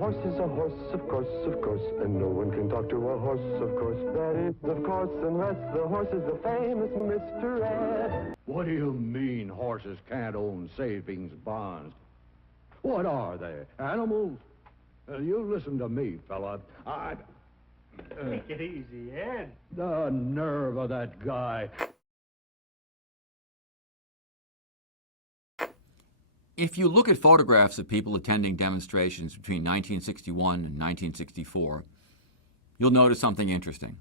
horse is a horse, of course, and no one can talk to a horse, of course. That is, of course, unless the horse is the famous Mr. Ed. What do you mean horses can't own savings bonds? What are they, animals? You listen to me, fella. Take it easy, Ed. The nerve of that guy. If you look at photographs of people attending demonstrations between 1961 and 1964, you'll notice something interesting.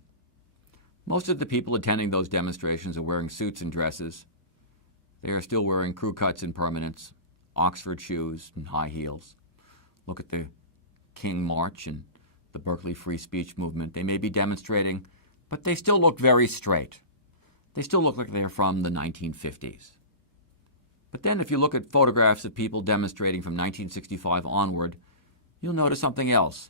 Most of the people attending those demonstrations are wearing suits and dresses. They are still wearing crew cuts and permanents, Oxford shoes and high heels. Look at the King March and the Berkeley Free Speech Movement. They may be demonstrating, but they still look very straight. They still look like they're from the 1950s. But then if you look at photographs of people demonstrating from 1965 onward, you'll notice something else.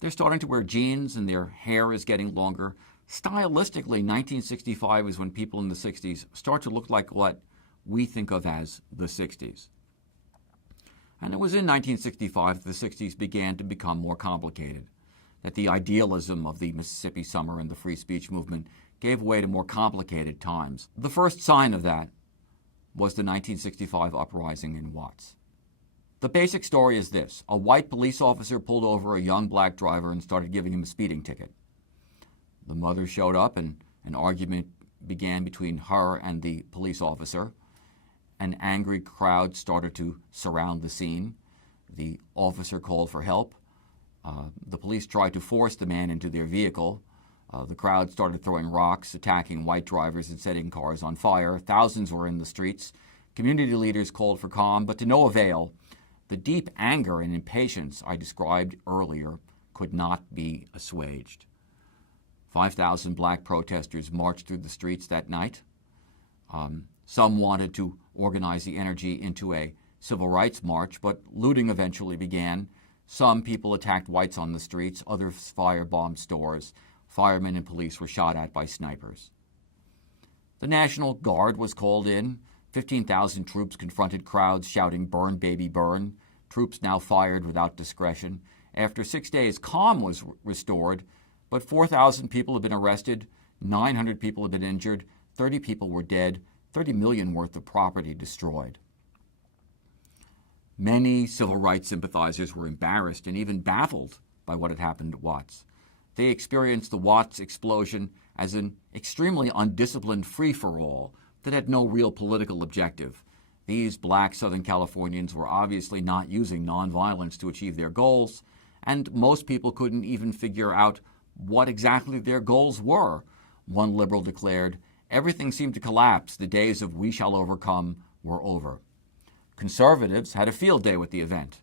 They're starting to wear jeans and their hair is getting longer. Stylistically, 1965 is when people in the 60s start to look like what we think of as the 60s. And it was in 1965 that the 60s began to become more complicated, that the idealism of the Mississippi Summer and the free speech movement gave way to more complicated times. The first sign of that was the 1965 uprising in Watts. The basic story is this. A white police officer pulled over a young black driver and started giving him a speeding ticket. The mother showed up and an argument began between her and the police officer. An angry crowd started to surround the scene. The officer called for help. The police tried to force the man into their vehicle. The crowd started throwing rocks, attacking white drivers and setting cars on fire. Thousands were in the streets. Community leaders called for calm, but to no avail. The deep anger and impatience I described earlier could not be assuaged. 5,000 black protesters marched through the streets that night. Some wanted to organize the energy into a civil rights march, but looting eventually began. Some people attacked whites on the streets, others firebombed stores. Firemen and police were shot at by snipers. The National Guard was called in. 15,000 troops confronted crowds shouting, "Burn, baby, burn." Troops now fired without discretion. After 6 days, calm was restored, but 4,000 people had been arrested, 900 people had been injured, 30 people were dead, 30 million worth of property destroyed. Many civil rights sympathizers were embarrassed and even baffled by what had happened at Watts. They experienced the Watts explosion as an extremely undisciplined free-for-all that had no real political objective. These black Southern Californians were obviously not using nonviolence to achieve their goals, and most people couldn't even figure out what exactly their goals were. One liberal declared, "Everything seemed to collapse. The days of we shall overcome were over." Conservatives had a field day with the event.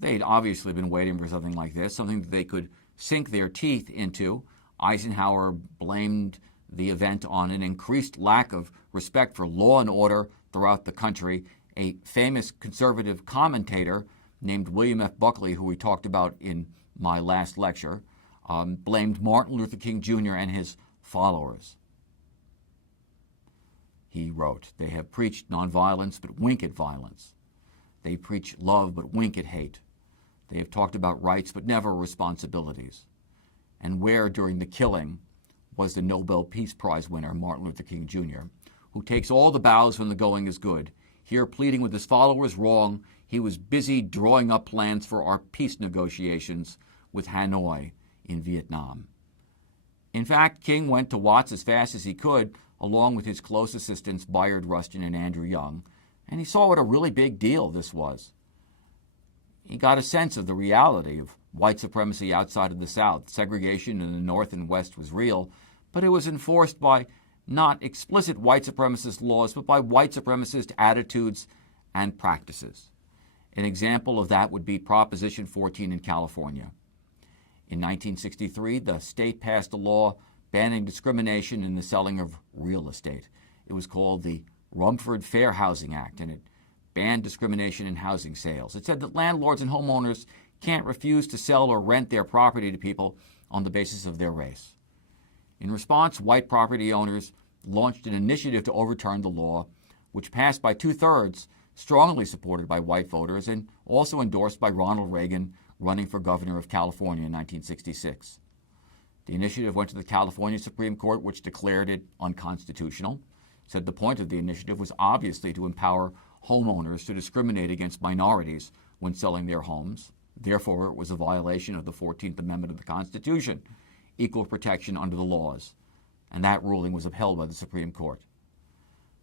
They'd obviously been waiting for something like this, something that they could sink their teeth into. Eisenhower blamed the event on an increased lack of respect for law and order throughout the country. A famous conservative commentator named William F. Buckley, who we talked about in my last lecture, blamed Martin Luther King Jr. and his followers. He wrote, "They have preached nonviolence but wink at violence. They preach love but wink at hate. They have talked about rights but never responsibilities." And where during the killing was the Nobel Peace Prize winner, Martin Luther King Jr., who takes all the bows when the going is good? Here, pleading with his followers, wrong. He was busy drawing up plans for our peace negotiations with Hanoi in Vietnam. In fact, King went to Watts as fast as he could, along with his close assistants Bayard Rustin and Andrew Young, and he saw what a really big deal this was. He got a sense of the reality of white supremacy outside of the South. Segregation in the North and West was real, but it was enforced by not explicit white supremacist laws, but by white supremacist attitudes and practices. An example of that would be Proposition 14 in California. In 1963, the state passed a law banning discrimination in the selling of real estate. It was called the Rumford Fair Housing Act, and it banned discrimination in housing sales. It said that landlords and homeowners can't refuse to sell or rent their property to people on the basis of their race. In response, white property owners launched an initiative to overturn the law, which passed by 2/3, strongly supported by white voters and also endorsed by Ronald Reagan, running for governor of California in 1966. The initiative went to the California Supreme Court, which declared it unconstitutional, said the point of the initiative was obviously to empower homeowners to discriminate against minorities when selling their homes. Therefore, it was a violation of the 14th Amendment of the Constitution, equal protection under the laws, and that ruling was upheld by the Supreme Court.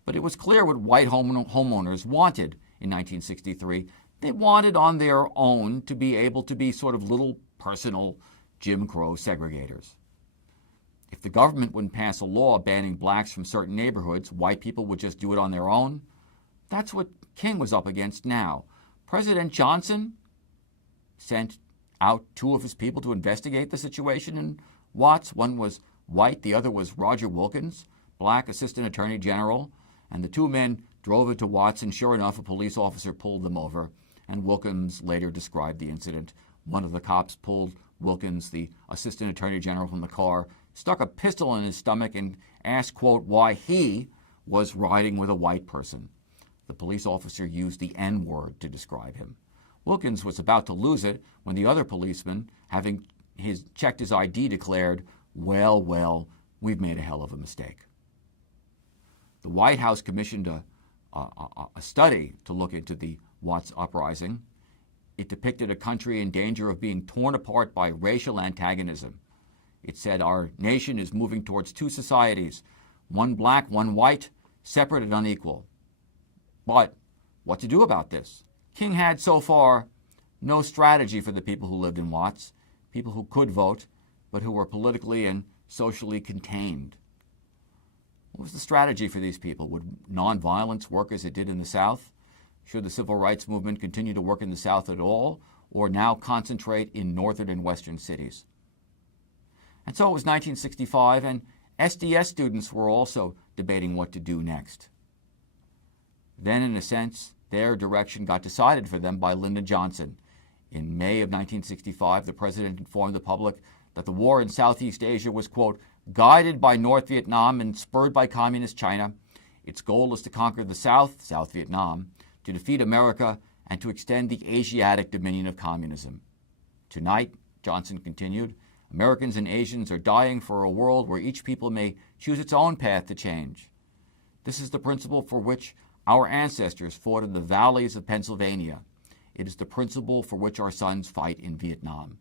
But it was clear what white homeowners wanted in 1963. They wanted on their own to be able to be sort of little personal Jim Crow segregators. If the government wouldn't pass a law banning blacks from certain neighborhoods, white people would just do it on their own. That's what King was up against now. President Johnson sent out two of his people to investigate the situation in Watts. One was white, the other was Roger Wilkins, black assistant attorney general, and the two men drove it to Watts, and sure enough, a police officer pulled them over, and Wilkins later described the incident. One of the cops pulled Wilkins, the assistant attorney general, from the car, stuck a pistol in his stomach, and asked, quote, why he was riding with a white person. The police officer used the N-word to describe him. Wilkins was about to lose it when the other policeman, having checked his ID, declared, well, we've made a hell of a mistake. The White House commissioned a study to look into the Watts uprising. It depicted a country in danger of being torn apart by racial antagonism. It said our nation is moving towards two societies, one black, one white, separate and unequal. But what to do about this? King had so far no strategy for the people who lived in Watts, people who could vote, but who were politically and socially contained. What was the strategy for these people? Would nonviolence work as it did in the South? Should the civil rights movement continue to work in the South at all, or now concentrate in northern and western cities? And so it was 1965, and SDS students were also debating what to do next. Then, in a sense, their direction got decided for them by Lyndon Johnson. In May of 1965, the president informed the public that the war in Southeast Asia was, quote, guided by North Vietnam and spurred by Communist China. Its goal is to conquer the South, South Vietnam, to defeat America, and to extend the Asiatic dominion of communism. Tonight, Johnson continued, Americans and Asians are dying for a world where each people may choose its own path to change. This is the principle for which our ancestors fought in the valleys of Pennsylvania. It is the principle for which our sons fight in Vietnam.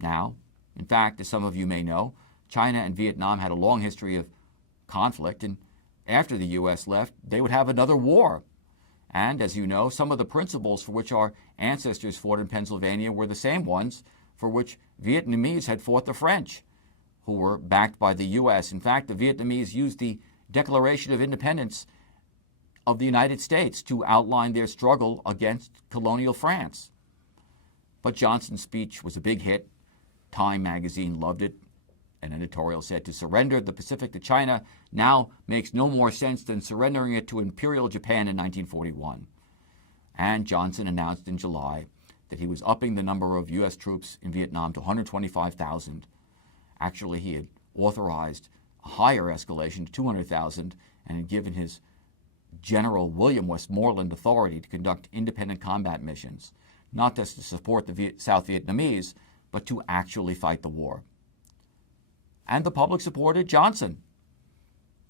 Now, in fact, as some of you may know, China and Vietnam had a long history of conflict, and after the U.S. left, they would have another war. And, as you know, some of the principles for which our ancestors fought in Pennsylvania were the same ones for which Vietnamese had fought the French, who were backed by the U.S. In fact, the Vietnamese used the Declaration of Independence of the United States to outline their struggle against colonial France. But Johnson's speech was a big hit. Time magazine loved it. An editorial said, to surrender the Pacific to China now makes no more sense than surrendering it to Imperial Japan in 1941. And Johnson announced in July that he was upping the number of U.S. troops in Vietnam to 125,000. Actually, he had authorized a higher escalation to 200,000 and had given his General William Westmoreland authority to conduct independent combat missions, not just to support the South Vietnamese, but to actually fight the war. And the public supported Johnson.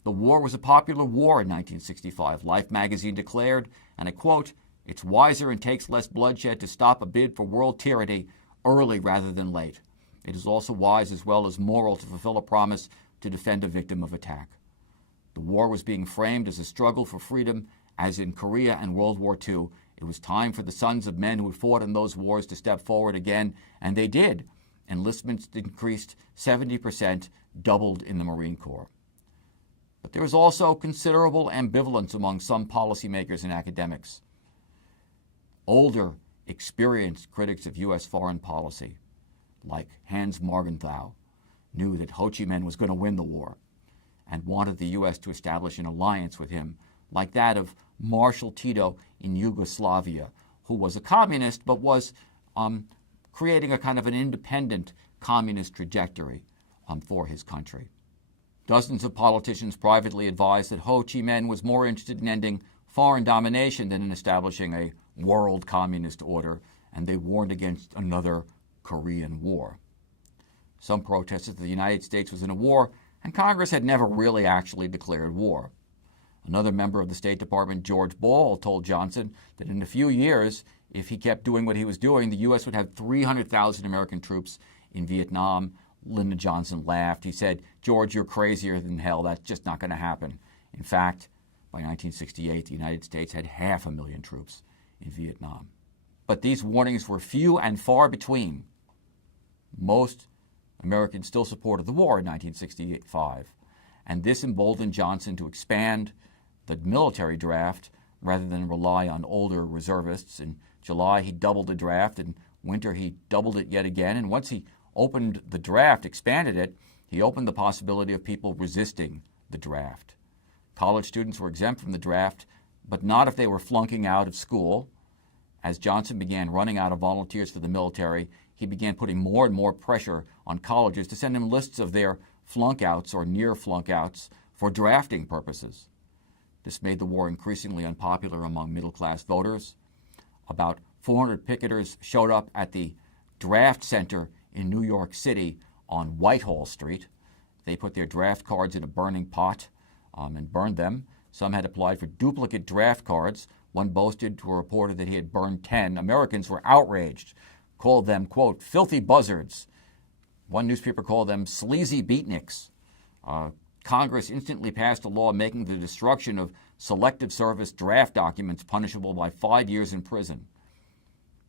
The war was a popular war in 1965. Life magazine declared, and I quote, it's wiser and takes less bloodshed to stop a bid for world tyranny early rather than late. It is also wise as well as moral to fulfill a promise to defend a victim of attack. The war was being framed as a struggle for freedom, as in Korea and World War II. It was time for the sons of men who had fought in those wars to step forward again, and they did. Enlistments increased 70%, doubled in the Marine Corps. But there was also considerable ambivalence among some policymakers and academics. Older, experienced critics of U.S. foreign policy, like Hans Morgenthau, knew that Ho Chi Minh was going to win the war and wanted the U.S. to establish an alliance with him, like that of Marshal Tito in Yugoslavia, who was a communist but was creating a kind of an independent communist trajectory for his country. Dozens of politicians privately advised that Ho Chi Minh was more interested in ending foreign domination than in establishing a world communist order, and they warned against another Korean War. Some protested that the United States was in a war, and Congress had never really actually declared war. Another member of the State Department, George Ball, told Johnson that in a few years, if he kept doing what he was doing, the U.S. would have 300,000 American troops in Vietnam. Lyndon Johnson laughed. He said, "George, you're crazier than hell. That's just not going to happen." In fact, by 1968, the United States had 500,000 troops in Vietnam. But these warnings were few and far between. Most Americans still supported the war in 1965, and this emboldened Johnson to expand the military draft rather than rely on older reservists. In July, he doubled the draft. In winter, he doubled it yet again. And once he opened the draft, expanded it, he opened the possibility of people resisting the draft. College students were exempt from the draft, but not if they were flunking out of school. As Johnson began running out of volunteers for the military, he began putting more and more pressure on colleges to send him lists of their flunkouts or near flunkouts for drafting purposes. This made the war increasingly unpopular among middle-class voters. About 400 picketers showed up at the draft center in New York City on Whitehall Street. They put their draft cards in a burning pot and burned them. Some had applied for duplicate draft cards. One boasted to a reporter that he had burned 10. Americans were outraged, called them, quote, filthy buzzards. One newspaper called them sleazy beatniks. Congress instantly passed a law making the destruction of selective service draft documents punishable by 5 years in prison.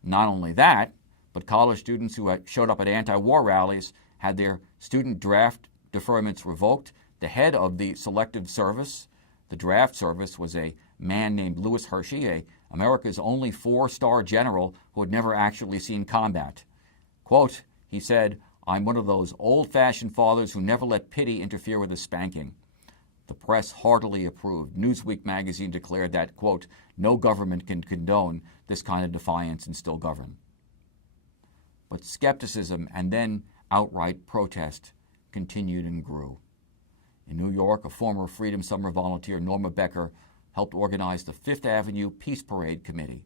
Not only that, but college students who had showed up at anti-war rallies had their student draft deferments revoked. The head of the selective service, the draft service, was a man named Louis Hershey, America's only 4-star general who had never actually seen combat. Quote, he said, "I'm one of those old-fashioned fathers who never let pity interfere with a spanking." The press heartily approved. Newsweek magazine declared that, quote, "no government can condone this kind of defiance and still govern." But skepticism and then outright protest continued and grew. In New York, a former Freedom Summer volunteer, Norma Becker, helped organize the Fifth Avenue Peace Parade Committee,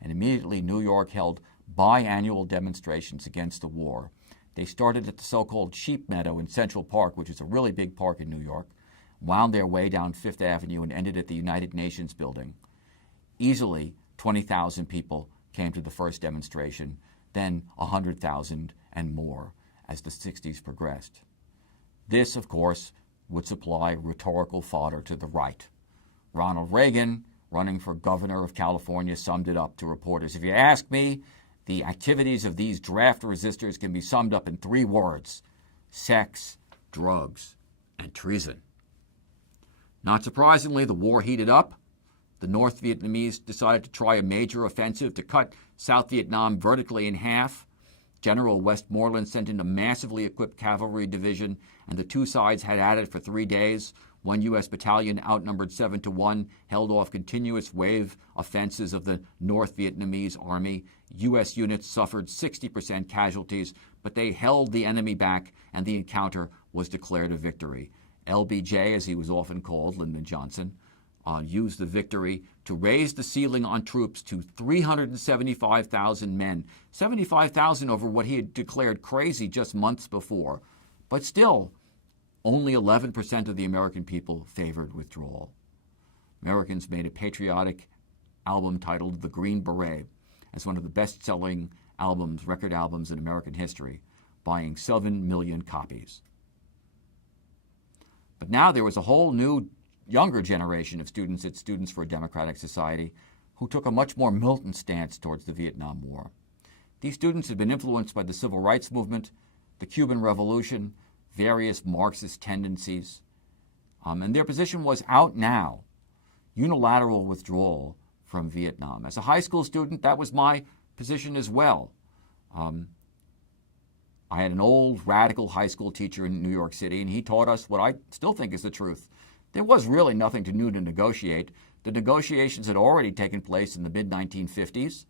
and immediately New York held biannual demonstrations against the war. They started at the so-called Sheep Meadow in Central Park, which is a really big park in New York, wound their way down Fifth Avenue and ended at the United Nations building. Easily, 20,000 people came to the first demonstration, then 100,000 and more as the 60s progressed. This, of course, would supply rhetorical fodder to the right. Ronald Reagan, running for governor of California, summed it up to reporters. "If you ask me, the activities of these draft resistors can be summed up in 3 words: sex, drugs, and treason." Not surprisingly, the war heated up. The North Vietnamese decided to try a major offensive to cut South Vietnam vertically in half. General Westmoreland sent in a massively equipped cavalry division, and the two sides had at it for 3 days. One U.S. battalion, outnumbered 7-1, held off continuous wave offenses of the North Vietnamese army. U.S. units suffered 60% casualties, but they held the enemy back, and the encounter was declared a victory. LBJ, as he was often called, Lyndon Johnson, used the victory to raise the ceiling on troops to 375,000 men, 75,000 over what he had declared crazy just months before. But still, only 11% of the American people favored withdrawal. Americans made a patriotic album titled The Green Beret as one of the best-selling albums, record albums in American history, buying 7 million copies. But now there was a whole new, younger generation of students at Students for a Democratic Society who took a much more militant stance towards the Vietnam War. These students had been influenced by the Civil Rights Movement, the Cuban Revolution, various Marxist tendencies, and their position was out now, unilateral withdrawal from Vietnam. As a high school student, that was my position as well. I had an old radical high school teacher in New York City, and he taught us what I still think is the truth. There was really nothing new to negotiate. The negotiations had already taken place in the mid-1950s,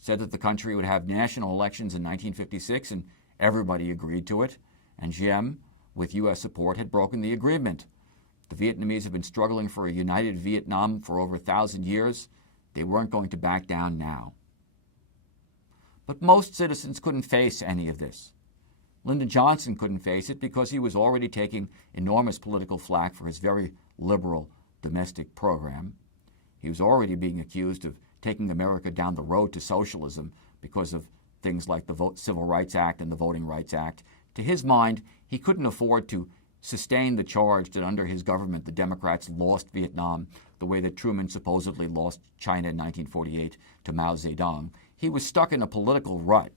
said that the country would have national elections in 1956, and everybody agreed to it. And Diem, with U.S. support, had broken the agreement. The Vietnamese have been struggling for a united Vietnam for over 1,000 years. They weren't going to back down now. But most citizens couldn't face any of this. Lyndon Johnson couldn't face it because he was already taking enormous political flack for his very liberal domestic program. He was already being accused of taking America down the road to socialism because of things like the Civil Rights Act and the Voting Rights Act. To his mind, he couldn't afford to sustain the charge that under his government the Democrats lost Vietnam the way that Truman supposedly lost China in 1948 to Mao Zedong. He was stuck in a political rut.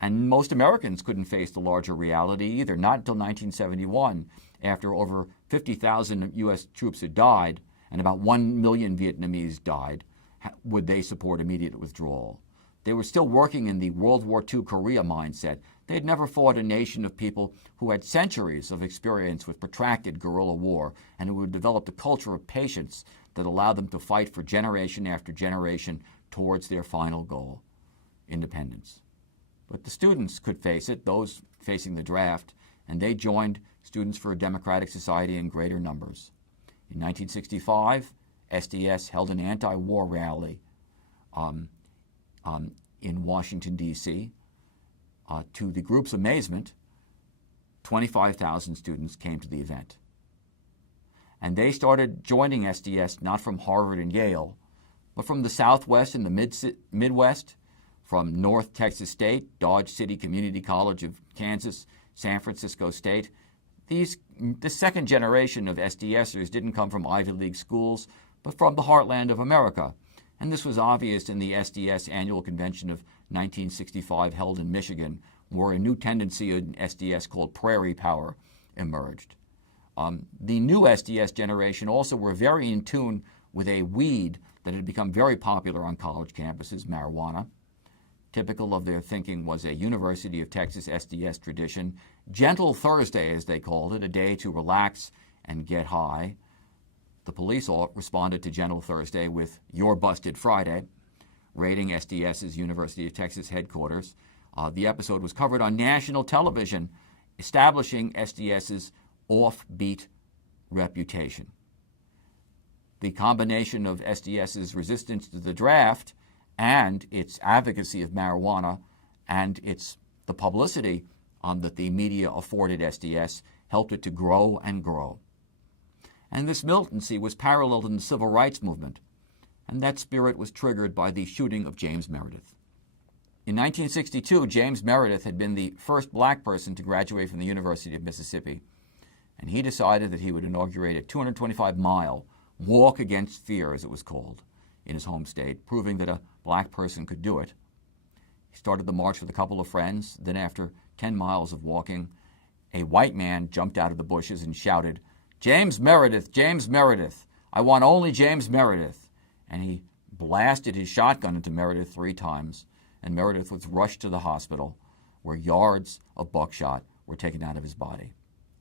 And most Americans couldn't face the larger reality either, not until 1971, after over 50,000 U.S. troops had died and about 1 million Vietnamese died, would they support immediate withdrawal. They were still working in the World War II Korea mindset. They had never fought a nation of people who had centuries of experience with protracted guerrilla war and who had developed a culture of patience that allowed them to fight for generation after generation towards their final goal, independence. But the students could face it, those facing the draft, and they joined Students for a Democratic Society in greater numbers. In 1965, SDS held an anti-war rally in Washington, D.C. To the group's amazement, 25,000 students came to the event. And they started joining SDS not from Harvard and Yale, but from the Southwest and the Midwest, from North Texas State, Dodge City Community College of Kansas, San Francisco State. The second generation of SDSers didn't come from Ivy League schools, but from the heartland of America. And this was obvious in the SDS annual convention of 1965 held in Michigan, where a new tendency in SDS called Prairie Power emerged. The new SDS generation also were very in tune with a weed that had become very popular on college campuses, marijuana. Typical of their thinking was a University of Texas SDS tradition, Gentle Thursday, as they called it, a day to relax and get high. The police responded to Gentle Thursday with You're Busted Friday, raiding SDS's University of Texas headquarters. The episode was covered on national television, establishing SDS's offbeat reputation. The combination of SDS's resistance to the draft and its advocacy of marijuana and the publicity that the media afforded SDS helped it to grow and grow. And this militancy was paralleled in the civil rights movement, and that spirit was triggered by the shooting of James Meredith. In 1962, James Meredith had been the first black person to graduate from the University of Mississippi, and he decided that he would inaugurate a 225-mile walk against fear, as it was called, in his home state, proving that a black person could do it. He started the march with a couple of friends. Then after 10 miles of walking, a white man jumped out of the bushes and shouted, James Meredith, James Meredith, I want only James Meredith. And he blasted his shotgun into Meredith 3 times, and Meredith was rushed to the hospital, where yards of buckshot were taken out of his body.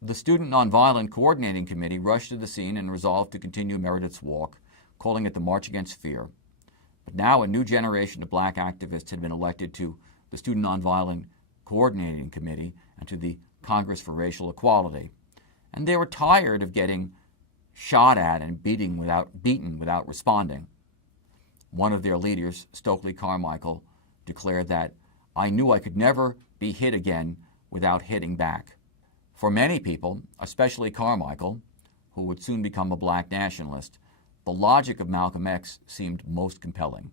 The Student Nonviolent Coordinating Committee rushed to the scene and resolved to continue Meredith's walk, calling it the March Against Fear. But now a new generation of black activists had been elected to the Student Nonviolent Coordinating Committee and to the Congress for Racial Equality. And they were tired of getting shot at and beaten without responding. One of their leaders, Stokely Carmichael, declared that, I knew I could never be hit again without hitting back. For many people, especially Carmichael, who would soon become a black nationalist, the logic of Malcolm X seemed most compelling.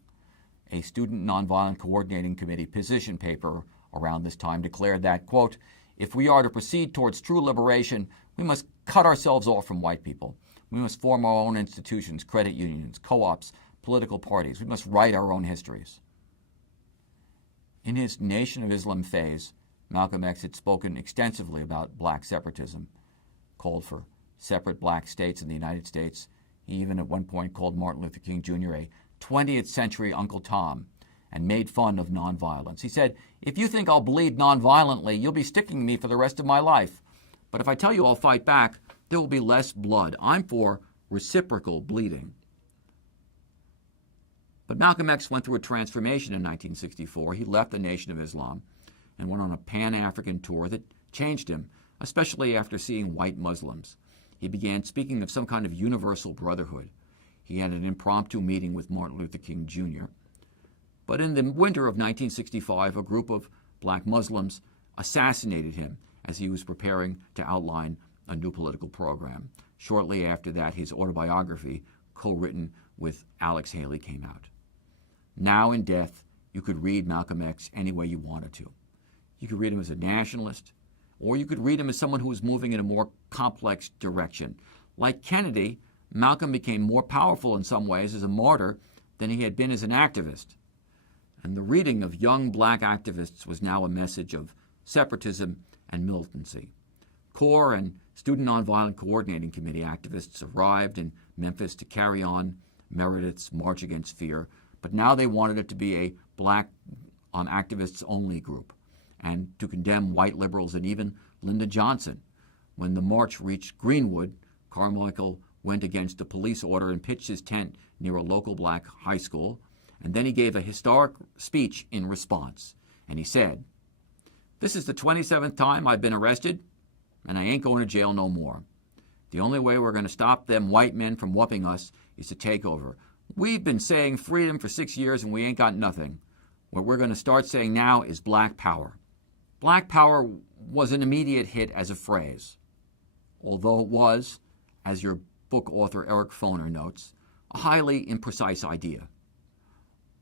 A Student Nonviolent Coordinating Committee position paper around this time declared that, quote, if we are to proceed towards true liberation, we must cut ourselves off from white people. We must form our own institutions, credit unions, co-ops, political parties. We must write our own histories. In his Nation of Islam phase, Malcolm X had spoken extensively about black separatism, called for separate black states in the United States. He even at one point called Martin Luther King Jr. a 20th century Uncle Tom and made fun of nonviolence. He said, if you think I'll bleed nonviolently, you'll be sticking me for the rest of my life. But if I tell you I'll fight back, there will be less blood. I'm for reciprocal bleeding. But Malcolm X went through a transformation in 1964. He left the Nation of Islam and went on a Pan-African tour that changed him, especially after seeing white Muslims. He began speaking of some kind of universal brotherhood. He had an impromptu meeting with Martin Luther King Jr., But in the winter of 1965, a group of black Muslims assassinated him as he was preparing to outline a new political program. Shortly after that, his autobiography, co-written with Alex Haley, came out. Now in death, you could read Malcolm X any way you wanted to. You could read him as a nationalist, or you could read him as someone who was moving in a more complex direction. Like Kennedy, Malcolm became more powerful in some ways as a martyr than he had been as an activist. And the reading of young black activists was now a message of separatism and militancy. CORE and Student Nonviolent Coordinating Committee activists arrived in Memphis to carry on Meredith's March Against Fear, but now they wanted it to be a black activists-only group and to condemn white liberals and even Lyndon Johnson. When the march reached Greenwood, Carmichael went against a police order and pitched his tent near a local black high school, and then he gave a historic speech in response. And he said, "This is the 27th time I've been arrested, and I ain't going to jail no more. The only way we're going to stop them white men from whooping us is to take over. We've been saying freedom for 6 years, and we ain't got nothing. What we're going to start saying now is black power." Black power was an immediate hit as a phrase, although it was, as your book author Eric Foner notes, a highly imprecise idea.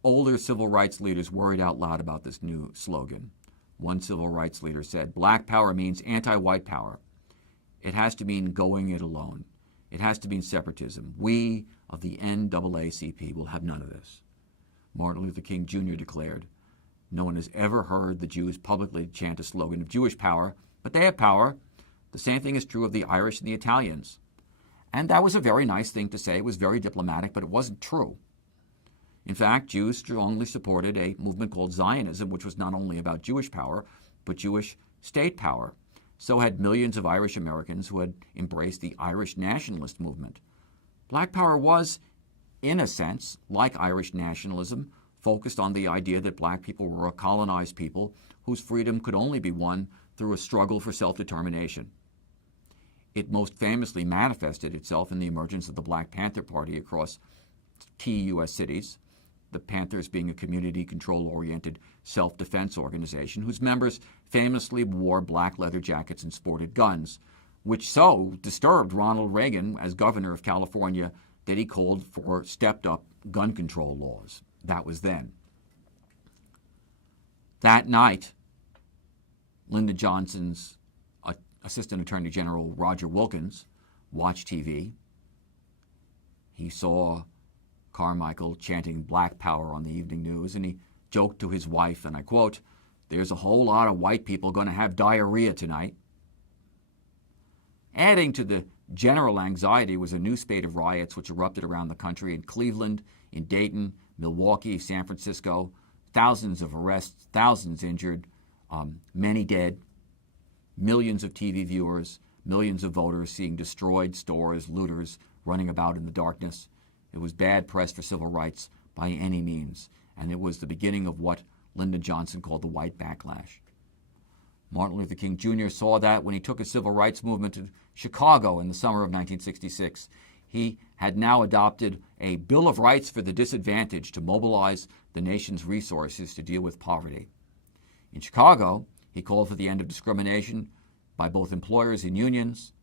Older civil rights leaders worried out loud about this new slogan. One civil rights leader said, "Black power means anti-white power. It has to mean going it alone. It has to mean separatism. We of the NAACP will have none of this." Martin Luther King Jr. declared, "No one has ever heard the Jews publicly chant a slogan of Jewish power, but they have power. The same thing is true of the Irish and the Italians." And that was a very nice thing to say. It was very diplomatic, but it wasn't true. In fact, Jews strongly supported a movement called Zionism, which was not only about Jewish power, but Jewish state power. So had millions of Irish Americans who had embraced the Irish nationalist movement. Black power was, in a sense, like Irish nationalism, focused on the idea that black people were a colonized people whose freedom could only be won through a struggle for self-determination. It most famously manifested itself in the emergence of the Black Panther Party across key U.S. cities, the Panthers being a community control-oriented self-defense organization whose members famously wore black leather jackets and sported guns, which so disturbed Ronald Reagan as governor of California that he called for stepped-up gun control laws. That was then. That night, Lyndon Johnson's Assistant Attorney General Roger Wilkins watched TV. He saw Carmichael chanting Black Power on the evening news, and he joked to his wife, and I quote, "There's a whole lot of white people going to have diarrhea tonight." Adding to the general anxiety was a new spate of riots which erupted around the country in Cleveland, in Dayton, Milwaukee, San Francisco, thousands of arrests, thousands injured, many dead, millions of TV viewers, millions of voters seeing destroyed stores, looters running about in the darkness. It was bad press for civil rights by any means, and it was the beginning of what Lyndon Johnson called the white backlash. Martin Luther King Jr. saw that when he took his civil rights movement to Chicago in the summer of 1966. He had now adopted a Bill of Rights for the disadvantaged to mobilize the nation's resources to deal with poverty. In Chicago, he called for the end of discrimination by both employers and unions,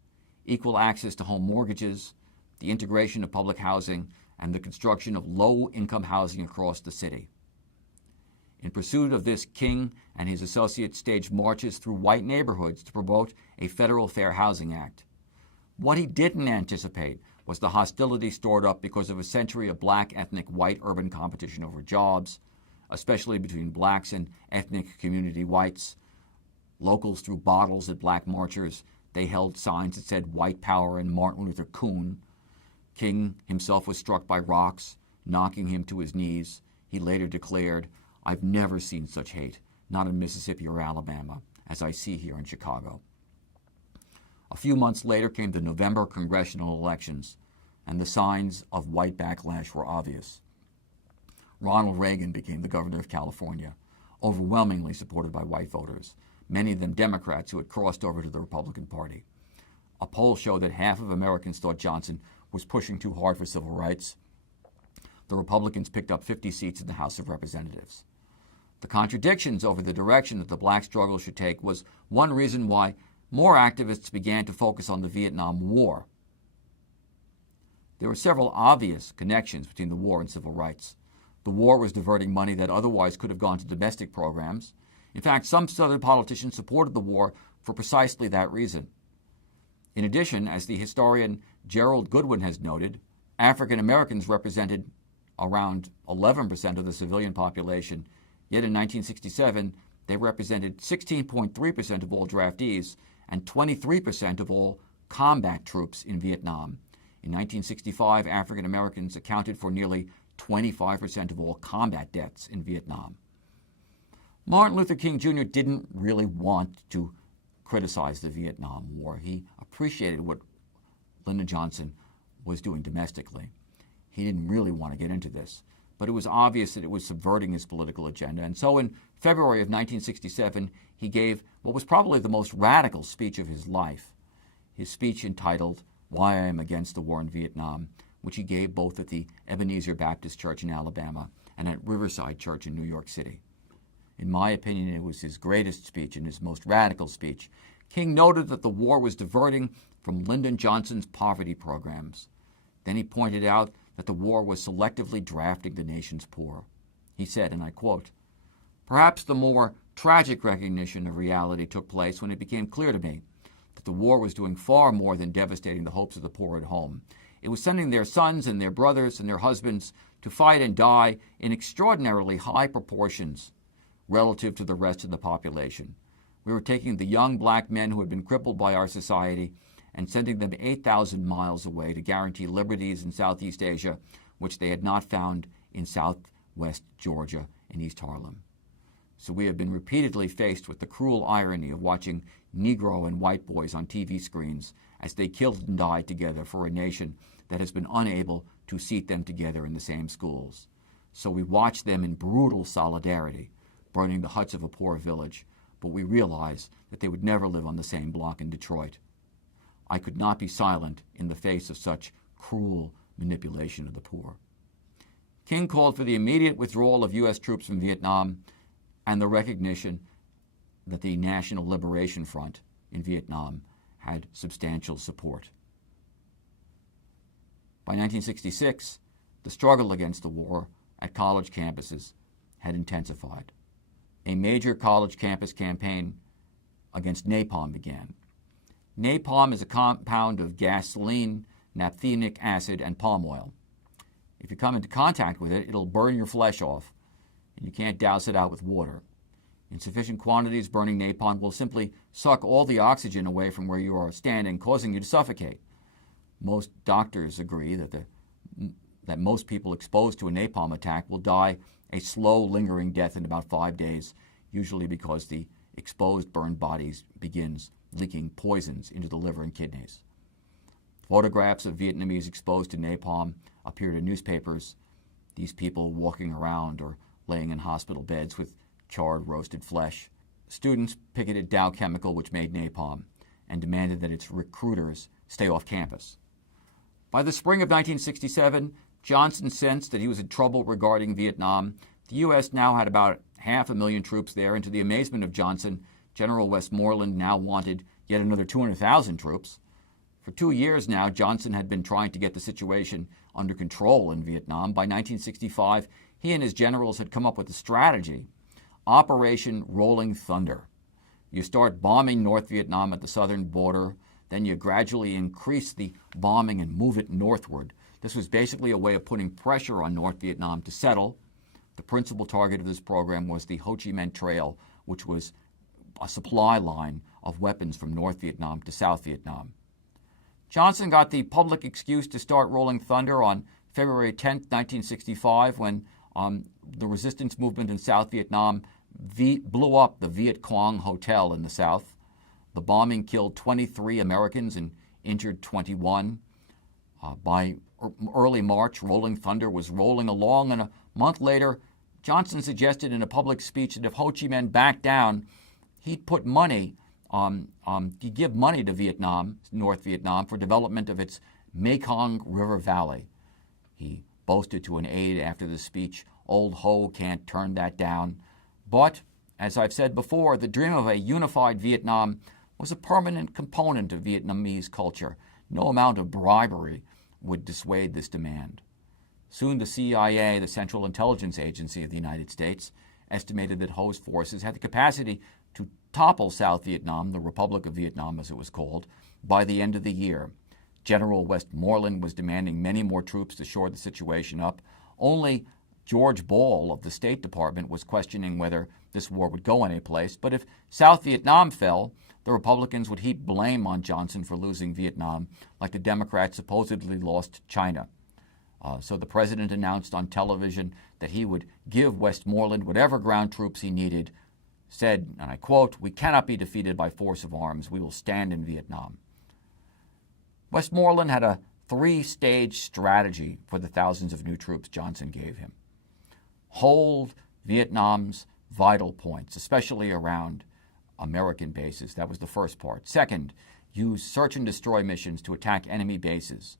equal access to home mortgages, the integration of public housing, and the construction of low-income housing across the city. In pursuit of this, King and his associates staged marches through white neighborhoods to promote a federal Fair Housing Act. What he didn't anticipate was the hostility stored up because of a century of black ethnic white urban competition over jobs, especially between blacks and ethnic community whites. Locals threw bottles at black marchers. They held signs that said white power and Martin Luther Coon. King himself was struck by rocks, knocking him to his knees. He later declared, "I've never seen such hate, not in Mississippi or Alabama, as I see here in Chicago." A few months later came the November congressional elections, and the signs of white backlash were obvious. Ronald Reagan became the governor of California, overwhelmingly supported by white voters, many of them Democrats who had crossed over to the Republican Party. A poll showed that half of Americans thought Johnson was pushing too hard for civil rights. the Republicans picked up 50 seats in the House of Representatives. The contradictions over the direction that the black struggle should take was one reason why more activists began to focus on the Vietnam War. There were several obvious connections between the war and civil rights. The war was diverting money that otherwise could have gone to domestic programs. In fact, some Southern politicians supported the war for precisely that reason. In addition, as the historian Gerald Goodwin has noted, African Americans represented around 11% of the civilian population, yet in 1967 they represented 16.3% of all draftees and 23% of all combat troops in Vietnam. In 1965, African Americans accounted for nearly 25% of all combat deaths in Vietnam. Martin Luther King Jr. didn't really want to criticize the Vietnam War. He appreciated what Lyndon Johnson was doing domestically. He didn't really want to get into this, but it was obvious that it was subverting his political agenda. And so in February of 1967, he gave what was probably the most radical speech of his life, his speech entitled Why I Am Against the War in Vietnam, which he gave both at the Ebenezer Baptist Church in Alabama and at Riverside Church in New York City. In my opinion, it was his greatest speech and his most radical speech. King noted that the war was diverting from Lyndon Johnson's poverty programs. Then he pointed out that the war was selectively drafting the nation's poor. He said, and I quote, "Perhaps the more tragic recognition of reality took place when it became clear to me that the war was doing far more than devastating the hopes of the poor at home. It was sending their sons and their brothers and their husbands to fight and die in extraordinarily high proportions relative to the rest of the population. We were taking the young black men who had been crippled by our society and sending them 8,000 miles away to guarantee liberties in Southeast Asia, which they had not found in Southwest Georgia and East Harlem. So we have been repeatedly faced with the cruel irony of watching Negro and white boys on TV screens as they killed and died together for a nation that has been unable to seat them together in the same schools. So we watch them in brutal solidarity, burning the huts of a poor village, but we realize that they would never live on the same block in Detroit. I could not be silent in the face of such cruel manipulation of the poor." King called for the immediate withdrawal of U.S. troops from Vietnam and the recognition that the National Liberation Front in Vietnam had substantial support. By 1966, the struggle against the war at college campuses had intensified. A major college campus campaign against napalm began. Napalm is a compound of gasoline, naphthenic acid, and palm oil. If you come into contact with it, it'll burn your flesh off, and you can't douse it out with water. In sufficient quantities, burning napalm will simply suck all the oxygen away from where you are standing, causing you to suffocate. Most doctors agree that most people exposed to a napalm attack will die a slow, lingering death in about 5 days, usually because the exposed, burned bodies begins leaking poisons into the liver and kidneys. Photographs of Vietnamese exposed to napalm appeared in newspapers, these people walking around or laying in hospital beds with charred, roasted flesh. Students picketed Dow Chemical, which made napalm, and demanded that its recruiters stay off campus. By the spring of 1967, Johnson sensed that he was in trouble regarding Vietnam. The U.S. now had about 500,000 troops there, and to the amazement of Johnson, General Westmoreland now wanted yet another 200,000 troops. For 2 years now, Johnson had been trying to get the situation under control in Vietnam. By 1965, he and his generals had come up with a strategy, Operation Rolling Thunder. You start bombing North Vietnam at the southern border, then you gradually increase the bombing and move it northward. This was basically a way of putting pressure on North Vietnam to settle. The principal target of this program was the Ho Chi Minh Trail, which was a supply line of weapons from North Vietnam to South Vietnam. Johnson got the public excuse to start Rolling Thunder on February 10, 1965, when the resistance movement in South Vietnam blew up the Viet Cong Hotel in the south. The bombing killed 23 Americans and injured 21. By early March, Rolling Thunder was rolling along, and a month later, Johnson suggested in a public speech that if Ho Chi Minh backed down, he'd put money, he'd give money to Vietnam, North Vietnam, for development of its Mekong River Valley. He boasted to an aide after the speech, "Old Ho can't turn that down." But, as I've said before, the dream of a unified Vietnam was a permanent component of Vietnamese culture. No amount of bribery would dissuade this demand. Soon the CIA, the Central Intelligence Agency of the United States, estimated that Ho's forces had the capacity to topple South Vietnam, the Republic of Vietnam as it was called, by the end of the year. General Westmoreland was demanding many more troops to shore the situation up. Only George Ball of the State Department was questioning whether this war would go anyplace. But if South Vietnam fell, the Republicans would heap blame on Johnson for losing Vietnam, like the Democrats supposedly lost China. So the president announced on television that he would give Westmoreland whatever ground troops he needed, said, and I quote, "We cannot be defeated by force of arms. We will stand in Vietnam." Westmoreland had a three-stage strategy for the thousands of new troops Johnson gave him. Hold Vietnam's vital points, especially around American bases. That was the first part. Second, use search and destroy missions to attack enemy bases.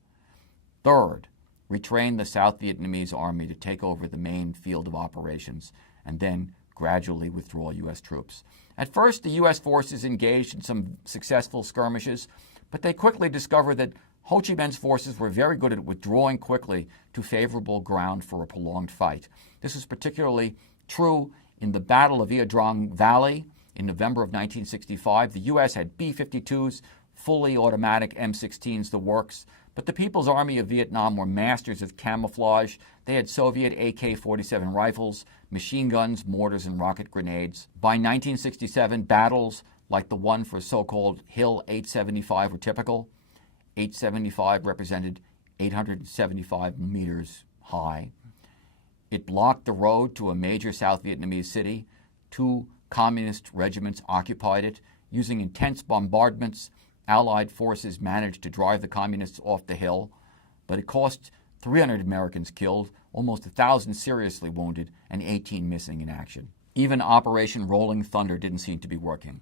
Third, retrain the South Vietnamese army to take over the main field of operations, and then gradually withdraw U.S. troops. At first, the U.S. forces engaged in some successful skirmishes, but they quickly discovered that Ho Chi Minh's forces were very good at withdrawing quickly to favorable ground for a prolonged fight. This was particularly true in the Battle of Ia Drang Valley in November of 1965. The U.S. had B-52s, fully automatic M16s, the works, but the People's Army of Vietnam were masters of camouflage. They had Soviet AK-47 rifles, machine guns, mortars, and rocket grenades. By 1967, battles like the one for so-called Hill 875 were typical. 875 represented 875 meters high. It blocked the road to a major South Vietnamese city. 2 communist regiments occupied it. Using intense bombardments, Allied forces managed to drive the communists off the hill, but it cost 300 Americans killed, almost 1,000 seriously wounded, and 18 missing in action. Even Operation Rolling Thunder didn't seem to be working.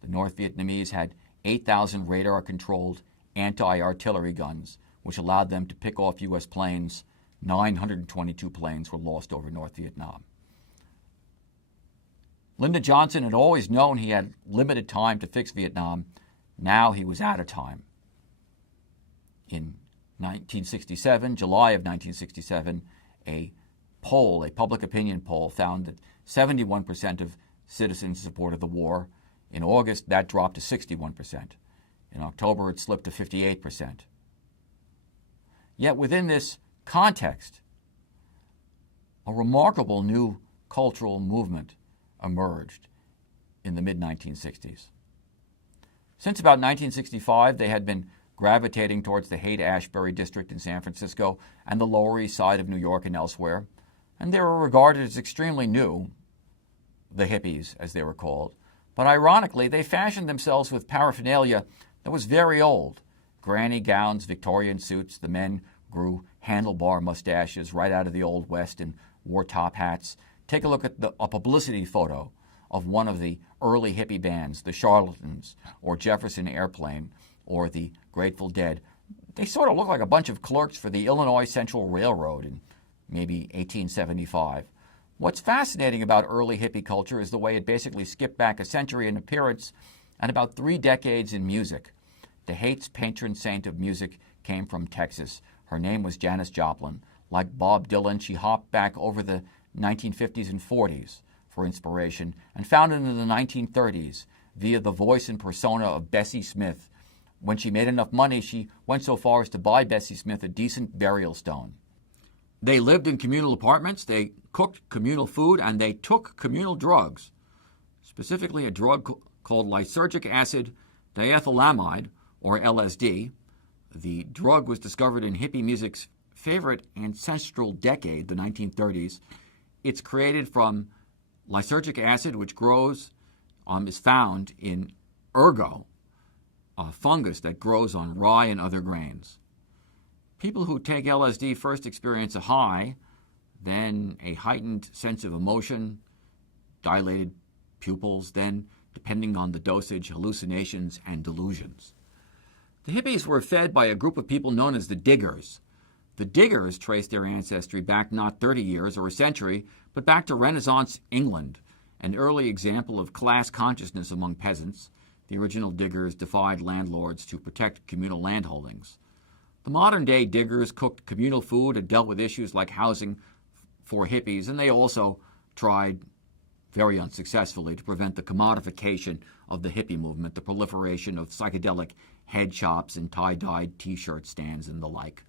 The North Vietnamese had 8,000 radar-controlled anti-artillery guns, which allowed them to pick off U.S. planes. 922 planes were lost over North Vietnam. Lyndon Johnson had always known he had limited time to fix Vietnam. Now he was out of time. In 1967, July of 1967, a poll, a public opinion poll, found that 71% of citizens supported the war. In August, that dropped to 61%. In October, it slipped to 58%. Yet within this context, a remarkable new cultural movement emerged in the mid-1960s. Since about 1965, they had been gravitating towards the Haight-Ashbury district in San Francisco and the Lower East Side of New York and elsewhere, and they were regarded as extremely new, the hippies, as they were called. But ironically, they fashioned themselves with paraphernalia that was very old. Granny gowns, Victorian suits, the men grew handlebar mustaches right out of the Old West and wore top hats. Take a look at a publicity photo of one of the early hippie bands, the Charlatans, or Jefferson Airplane, or the Grateful Dead. They sort of look like a bunch of clerks for the Illinois Central Railroad in maybe 1875. What's fascinating about early hippie culture is the way it basically skipped back a century in appearance and about 3 decades in music. The Haights' patron saint of music came from Texas. Her name was Janis Joplin. Like Bob Dylan, she hopped back over the 1950s and 40s for inspiration and found it in the 1930s via the voice and persona of Bessie Smith. When she made enough money, she went so far as to buy Bessie Smith a decent burial stone. They lived in communal apartments, they cooked communal food, and they took communal drugs, specifically a drug called lysergic acid diethylamide, or LSD. The drug was discovered in hippie music's favorite ancestral decade, the 1930s. It's created from lysergic acid, which is found in ergo, a fungus that grows on rye and other grains. People who take LSD first experience a high, then a heightened sense of emotion, dilated pupils, then, depending on the dosage, hallucinations and delusions. The hippies were fed by a group of people known as the Diggers. The Diggers traced their ancestry back not 30 years or a century, but back to Renaissance England, an early example of class consciousness among peasants. The original Diggers defied landlords to protect communal landholdings. The modern-day Diggers cooked communal food and dealt with issues like housing for hippies, and they also tried, very unsuccessfully, to prevent the commodification of the hippie movement, the proliferation of psychedelic head shops and tie-dyed T-shirt stands and the like.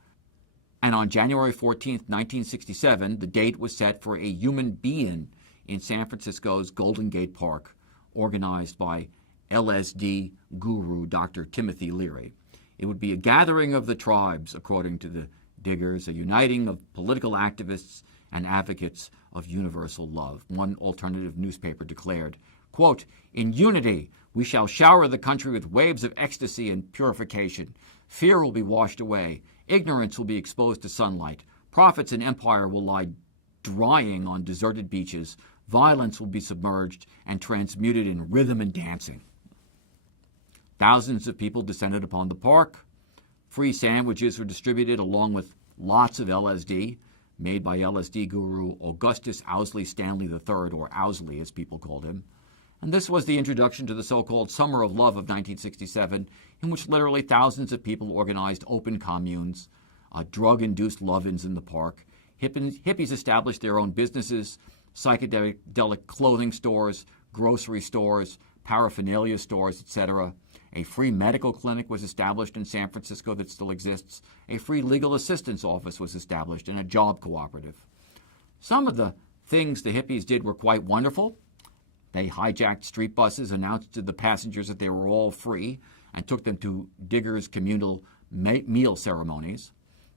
And on January 14, 1967, the date was set for a human be-in in San Francisco's Golden Gate Park, organized by LSD guru Dr. Timothy Leary. It would be a gathering of the tribes, according to the Diggers, a uniting of political activists and advocates of universal love. One alternative newspaper declared, quote, "In unity, we shall shower the country with waves of ecstasy and purification. Fear will be washed away. Ignorance will be exposed to sunlight. Profits and empire will lie drying on deserted beaches. Violence will be submerged and transmuted in rhythm and dancing." Thousands of people descended upon the park. Free sandwiches were distributed along with lots of LSD, made by LSD guru Augustus Owsley Stanley III, or Owsley as people called him. And this was the introduction to the so-called Summer of Love of 1967, in which literally thousands of people organized open communes, drug-induced love-ins in the park. Hippies established their own businesses, psychedelic clothing stores, grocery stores, paraphernalia stores, etc. A free medical clinic was established in San Francisco that still exists. A free legal assistance office was established, and a job cooperative. Some of the things the hippies did were quite wonderful. They hijacked street buses, announced to the passengers that they were all free, and took them to Diggers' communal meal ceremonies.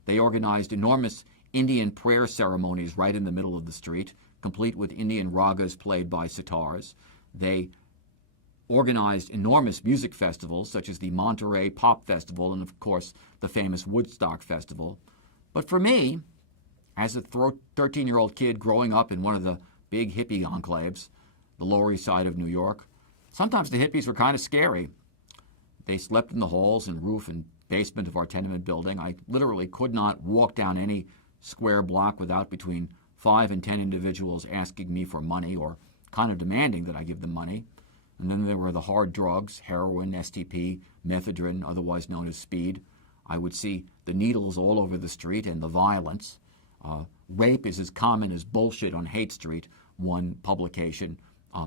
They organized enormous Indian prayer ceremonies right in the middle of the street, complete with Indian ragas played by sitars. They organized enormous music festivals, such as the Monterey Pop Festival and, of course, the famous Woodstock Festival. But for me, as a 13-year-old kid growing up in one of the big hippie enclaves, the Lower East Side of New York, sometimes the hippies were kind of scary. They slept in the halls and roof and basement of our tenement building. I literally could not walk down any square block without between 5 and 10 individuals asking me for money or kind of demanding that I give them money. And then there were the hard drugs, heroin, STP, methadone, otherwise known as speed. I would see the needles all over the street and the violence. Rape is as common as bullshit on Hate Street, one publication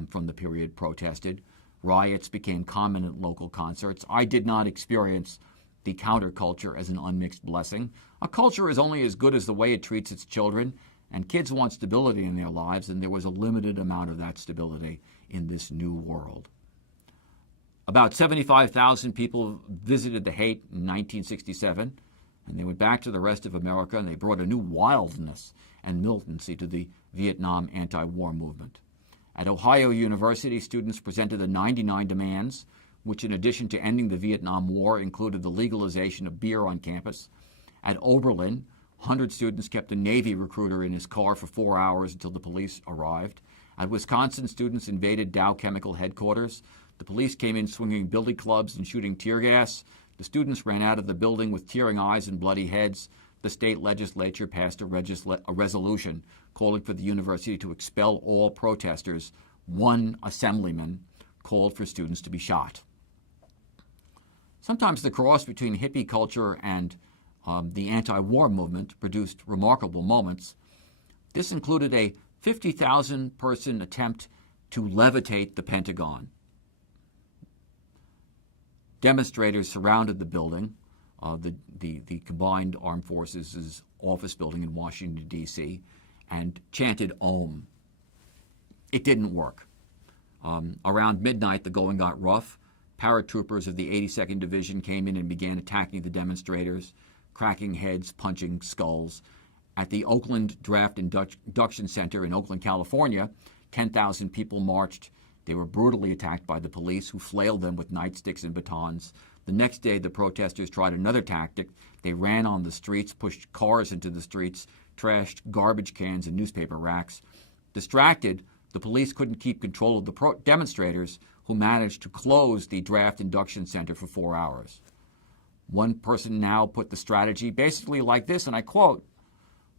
from the period protested. Riots became common at local concerts. I did not experience the counterculture as an unmixed blessing. A culture is only as good as the way it treats its children, and kids want stability in their lives, and there was a limited amount of that stability in this new world. About 75,000 people visited the Haight in 1967, and they went back to the rest of America, and they brought a new wildness and militancy to the Vietnam anti-war movement. At Ohio University, students presented the 99 demands, which in addition to ending the Vietnam War included the legalization of beer on campus. At Oberlin, 100 students kept a Navy recruiter in his car for 4 hours until the police arrived. At Wisconsin, students invaded Dow Chemical headquarters. The police came in swinging billy clubs and shooting tear gas. The students ran out of the building with tearing eyes and bloody heads. The state legislature passed a resolution calling for the university to expel all protesters. One assemblyman called for students to be shot. Sometimes the cross between hippie culture and the anti-war movement produced remarkable moments. This included a 50,000-person attempt to levitate the Pentagon. Demonstrators surrounded the building, the Combined Armed Forces' office building in Washington, D.C., and chanted Om. It didn't work. Around midnight, the going got rough. Paratroopers of the 82nd Division came in and began attacking the demonstrators, cracking heads, punching skulls. At the Oakland Draft Induction Center in Oakland, California, 10,000 people marched. They were brutally attacked by the police, who flailed them with nightsticks and batons. The next day, the protesters tried another tactic. They ran on the streets, pushed cars into the streets, trashed garbage cans and newspaper racks. Distracted, the police couldn't keep control of the demonstrators, who managed to close the Draft Induction Center for 4 hours. One person now put the strategy basically like this, and I quote,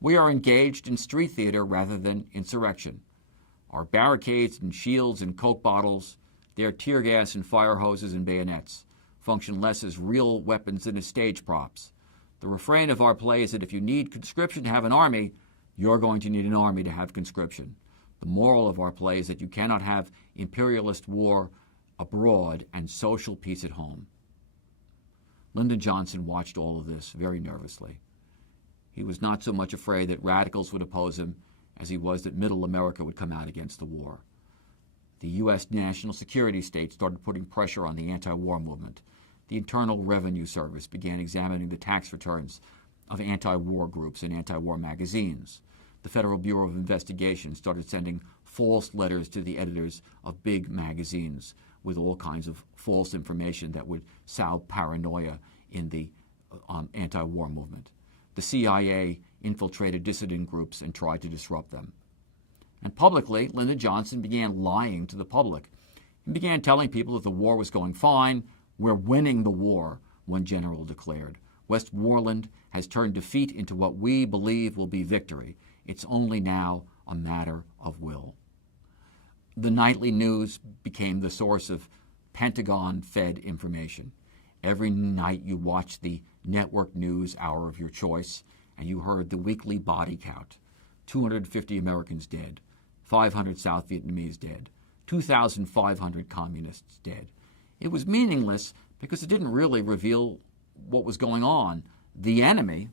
"We are engaged in street theater rather than insurrection. Our barricades and shields and Coke bottles, their tear gas and fire hoses and bayonets, function less as real weapons than as stage props. The refrain of our play is that if you need conscription to have an army, you're going to need an army to have conscription. The moral of our play is that you cannot have imperialist war abroad and social peace at home." Lyndon Johnson watched all of this very nervously. He was not so much afraid that radicals would oppose him as he was that middle America would come out against the war. The U.S. national security state started putting pressure on the anti-war movement. The Internal Revenue Service began examining the tax returns of anti-war groups and anti-war magazines. The Federal Bureau of Investigation started sending false letters to the editors of big magazines with all kinds of false information that would sow paranoia in the anti-war movement. The CIA infiltrated dissident groups and tried to disrupt them. And publicly, Lyndon Johnson began lying to the public. He began telling people that the war was going fine. "We're winning the war," one general declared. "Westmoreland has turned defeat into what we believe will be victory. It's only now a matter of will." The nightly news became the source of Pentagon-fed information. Every night you watched the network news hour of your choice, and you heard the weekly body count. 250 Americans dead, 500 South Vietnamese dead, 2,500 communists dead. It was meaningless because it didn't really reveal what was going on. The enemy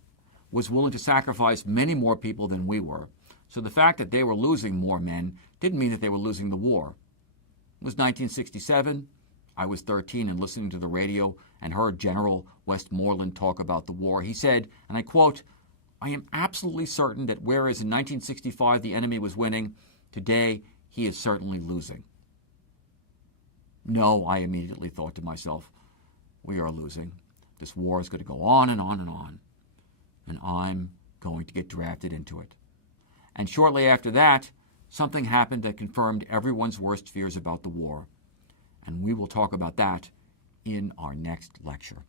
was willing to sacrifice many more people than we were. So the fact that they were losing more men didn't mean that they were losing the war. It was 1967. I was 13 and listening to the radio and heard General Westmoreland talk about the war. He said, and I quote, "I am absolutely certain that whereas in 1965 the enemy was winning, today he is certainly losing." No, I immediately thought to myself, we are losing. This war is going to go on and on and on. And I'm going to get drafted into it. And shortly after that, something happened that confirmed everyone's worst fears about the war. And we will talk about that in our next lecture.